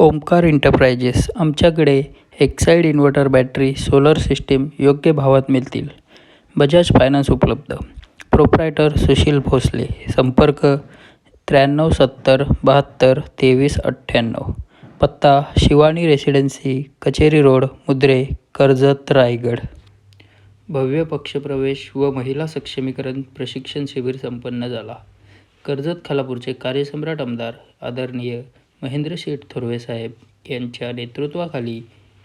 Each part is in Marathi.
ओमकार इंटरप्राइजेस आमच्याकडे Exide inverter battery solar system योग्य भावात मिळतील. बजाज फायनान्स उपलब्ध. प्रोप्रायटर सुशील भोसले संपर्क त्र्याण्णव सत्तर बहात्तर तेवीस अठ्ठ्याण्णव. पत्ता शिवानी रेसिडेन्सी कचेरी रोड मुद्रे कर्जत रायगड. भव्य पक्षप्रवेश व महिला सक्षमीकरण प्रशिक्षण शिबिर संपन्न झाला. कर्जत खालापूरचे कार्यसम्राट आमदार आदरणीय महेंद्रशेठ थोरवे साहेब यांच्या नेतृत्वाखाली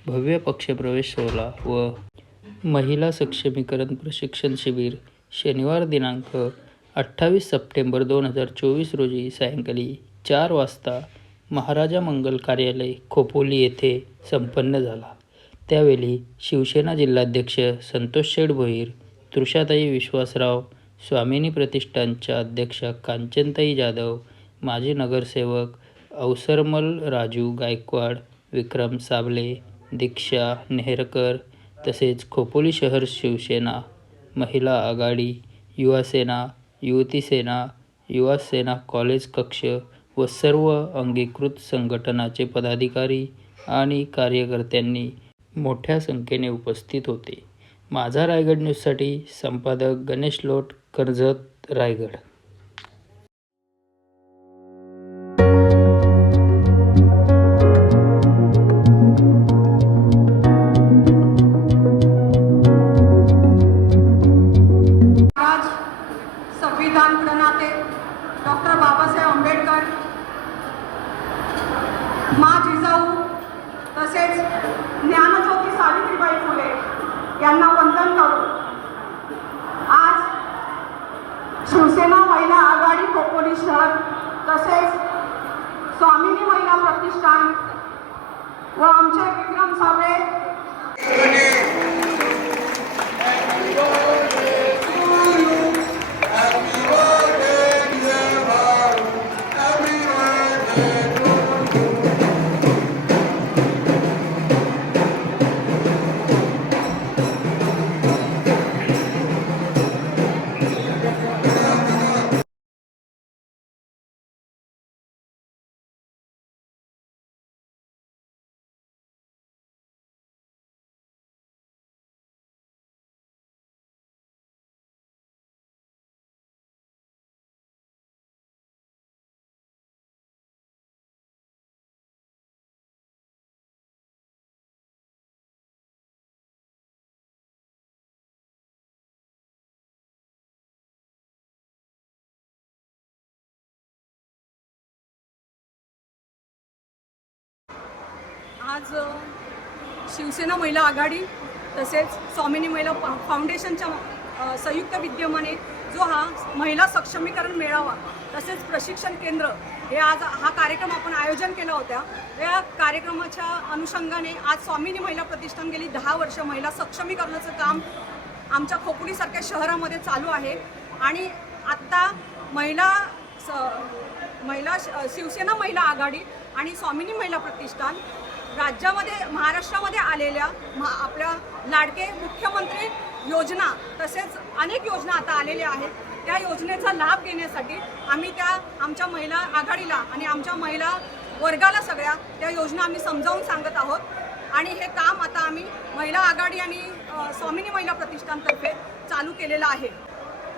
भव्य पक्षप्रवेश सोहळा व महिला सक्षमीकरण प्रशिक्षण शिबिर शनिवार दिनांक अठ्ठावीस सप्टेंबर दोन हजार चोवीस रोजी सायंकाळी चार वाजता महाराजा मंगल कार्यालय खोपोली येथे संपन्न झाला. त्यावेळी शिवसेना जिल्हाध्यक्ष संतोष शेठ भोईर तृषाताई विश्वासराव स्वामिनी प्रतिष्ठानच्या अध्यक्षा कांचनताई जाधव माजी नगरसेवक अवसरमल राजू गायकवाड विक्रम साबळे दीक्षा नेहरकर तसेच खोपोली शहर शिवसेना महिला आघाडी युवासेना युवती सेना कॉलेज कक्ष व सर्व अंगीकृत संघटनाचे पदाधिकारी आणि कार्यकर्त्यांनी मोठ्या संख्येने उपस्थित होते. माझा रायगड न्यूजसाठी संपादक गणेश लोट कर्जत रायगड. मा जिजाऊ तसेच ज्ञानज्योती सावित्रीबाई फुले यांना वंदन करू. आज शिवसेना महिला आघाडी कोकोली शहर तसेच स्वामिनी महिला प्रतिष्ठान व आमचे विक्रम साबळे आज शिवसेना महिला आघाडी तसेच स्वामिनी महिला फा- फाउंडेशनच्या संयुक्त विद्यमाने जो हा महिला सक्षमीकरण मेळावा तसेच प्रशिक्षण केंद्र हे आज हा कार्यक्रम आपण आयोजन केला होता. या कार्यक्रमाच्या अनुषंगाने आज स्वामिनी महिला प्रतिष्ठान गेली दहा वर्ष महिला सक्षमीकरणाचं काम आमच्या खोपोलीसारख्या शहरामध्ये चालू आहे. आणि आत्ता महिला स महिला श- शिवसेना महिला आघाडी आणि स्वामिनी महिला प्रतिष्ठान राज्यामध्ये महाराष्ट्रामध्ये आलेल्या महा आपल्या लाडके मुख्यमंत्री योजना तसेच अनेक योजना आता आलेल्या आहेत. त्या योजनेचा लाभ घेण्यासाठी आम्ही त्या आमच्या महिला आघाडीला आणि आमच्या महिला वर्गाला सगळ्या त्या योजना आम्ही समजावून सांगत आहोत. आणि हे काम आता आम्ही महिला आघाडी आणि स्वामिनी महिला प्रतिष्ठानतर्फे चालू केलेलं आहे.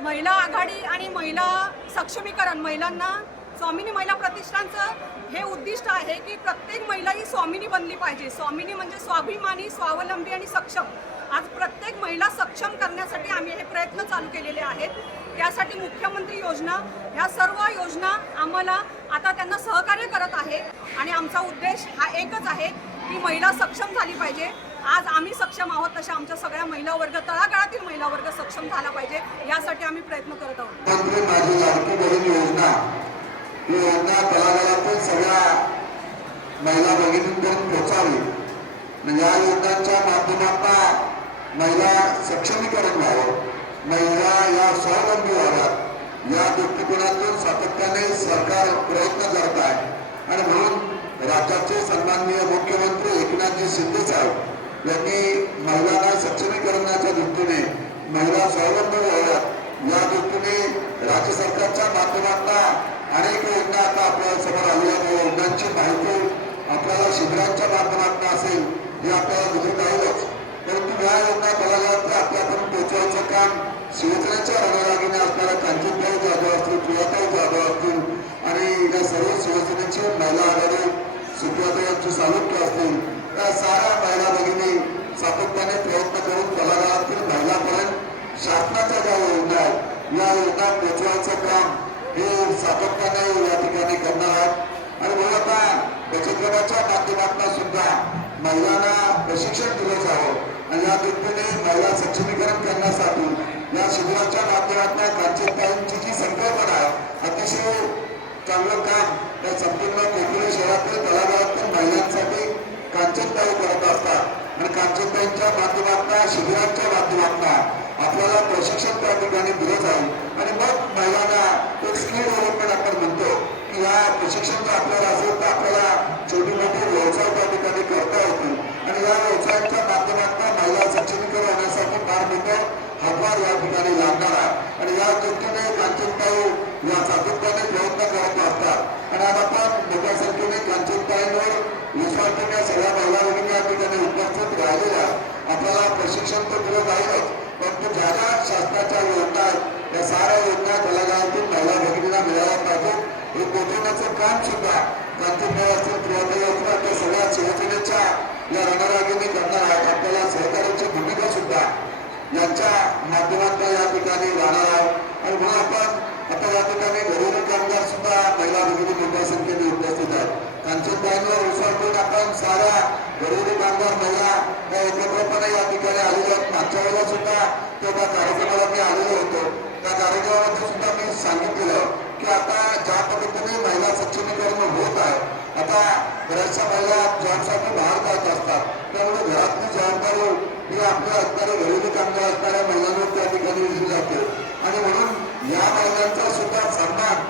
महिला आघाडी आणि महिला सक्षमीकरण महिलांना स्वामिनी महिला प्रतिष्ठानचं हे उद्दिष्ट आहे की प्रत्येक महिला ही स्वामिनी बनली पाहिजे. स्वामिनी म्हणजे स्वाभिमानी स्वावलंबी आणि सक्षम. आज प्रत्येक महिला सक्षम करण्यासाठी आम्ही हे प्रयत्न चालू केलेले आहेत. त्यासाठी मुख्यमंत्री योजना ह्या सर्व योजना आम्हाला आता त्यांना सहकार्य करत आहे. आणि आमचा उद्देश हा एकच आहे की महिला सक्षम झाली पाहिजे. आज आम्ही सक्षम आहोत तशा आमच्या सगळ्या महिला वर्ग तळागाळातील महिला वर्ग सक्षम झाला पाहिजे. यासाठी आम्ही प्रयत्न करत आहोत. ही योजना तळागाळातील सगळ्या महिला भगिनींपर्यंत पोहोचावी. म्हणजे या योजनांच्या माध्यमातून महिला सक्षमीकरण व्हावं. महिला या स्वावलंबी व्हाव्यात. या दृष्टिकोनातून सातत्याने सरकार प्रयत्न करत आहे. आणि म्हणून राज्याचे सन्माननीय मुख्यमंत्री एकनाथजी शिंदे साहेब यांनी महिलांना सक्षमीकरणाच्या दृष्टीने महिला स्वावलंबी व्हाव्यात. या दृष्टीने राज्य सरकारच्या माध्यमातून अनेक योजना आता आपल्यासमोर आलेल्या त्या योजनांची माहिती आपल्याला शिबिरांच्या माध्यमातून असेल हे आपल्याला दिसून राहीलच. परंतु या योजना तळागाळात आपल्याकडून पोहोचवायचं काम शिवसेनेच्या रणरागीने असणाऱ्या कांचनभाई जाधव असतील प्रियाताई जाधव असतील आणि या सर्व शिवसेनेची महिला आघाडी सुप्रियाताई यांची सालुक्य असतील या साऱ्या महिला भगिनी सातत्याने प्रयत्न करून तळागाळातील महिलापर्यंत शासनाच्या ज्या योजना आहेत या योजना पोहोचवायचं काम हे सातत्याने या ठिकाणी करणार आहेत आणि म्हणून आता बचत गटाच्या माध्यमातून सुद्धा महिलांना प्रशिक्षण दिलं जावं आणि या दृष्टीने महिला सक्षमीकरण करण्यासाठी या शिबिराच्या माध्यमातून कांचनताईंची जी संकल्पना आहे अतिशय चांगलं काम त्या संपूर्ण कोकणी शहरातील तळागाळातील महिलांसाठी कांचनताई करत असतात. आणि कांचनताईंच्या माध्यमातून शिबिरांच्या माध्यमातून आपल्याला प्रशिक्षण त्या ठिकाणी दिलं जाईल. आणि मग महिलांना एक स्किल डेव्हलपमेंट आपण म्हणतो की या प्रशिक्षण जर आपल्याला असेल तर आपल्याला विश्वास ठेवण्या सगळ्या महिला भगिनी या ठिकाणी उपस्थित राहिलेला आपल्याला प्रशिक्षण तर मिळत आहेच परंतु ज्या ज्या शासनाच्या योजना आहेत त्या साऱ्या योजना तळागाळातून महिला भगिनींना मिळायला पाहिजेत हे पोहोचवण्याचं काम सुद्धा कांचनभाई असतील प्रियाताई असतील त्या सगळ्या शिवसेनेच्या या रणरागिनी करणार आहेत. आपल्याला सहकार्याची भूमिका सुद्धा यांच्या माध्यमातून या ठिकाणी राहणार आहे आणि म्हणून आपण आता या ठिकाणी घरेलू कामगार सुद्धा महिला भगिनी मोठ्या संख्येने उपस्थित आहेत कांचनताईंवर विश्वास ठेवून आपण साऱ्या घरेलू कामगार महिला या एकत्रपणे या ठिकाणी आलेल्या आहेत. मागच्या वेळेला सुद्धा त्या त्या कार्यक्रमाला मी आलेलो होतो. त्या कार्यक्रमामध्ये सुद्धा मी सांगितलेलं की आता ज्या पद्धतीने महिला सक्षमीकरण होत आहे आता बऱ्याचशा महिला जॉबसाठी बाहेर जात असतात. त्यामुळे घरातली जबाबदारी ही आपल्या असणाऱ्या घरेलू कामगार असणाऱ्या महिलांवर त्या ठिकाणी दिली जाते. आणि म्हणून या महिलांचा सुद्धा सन्मान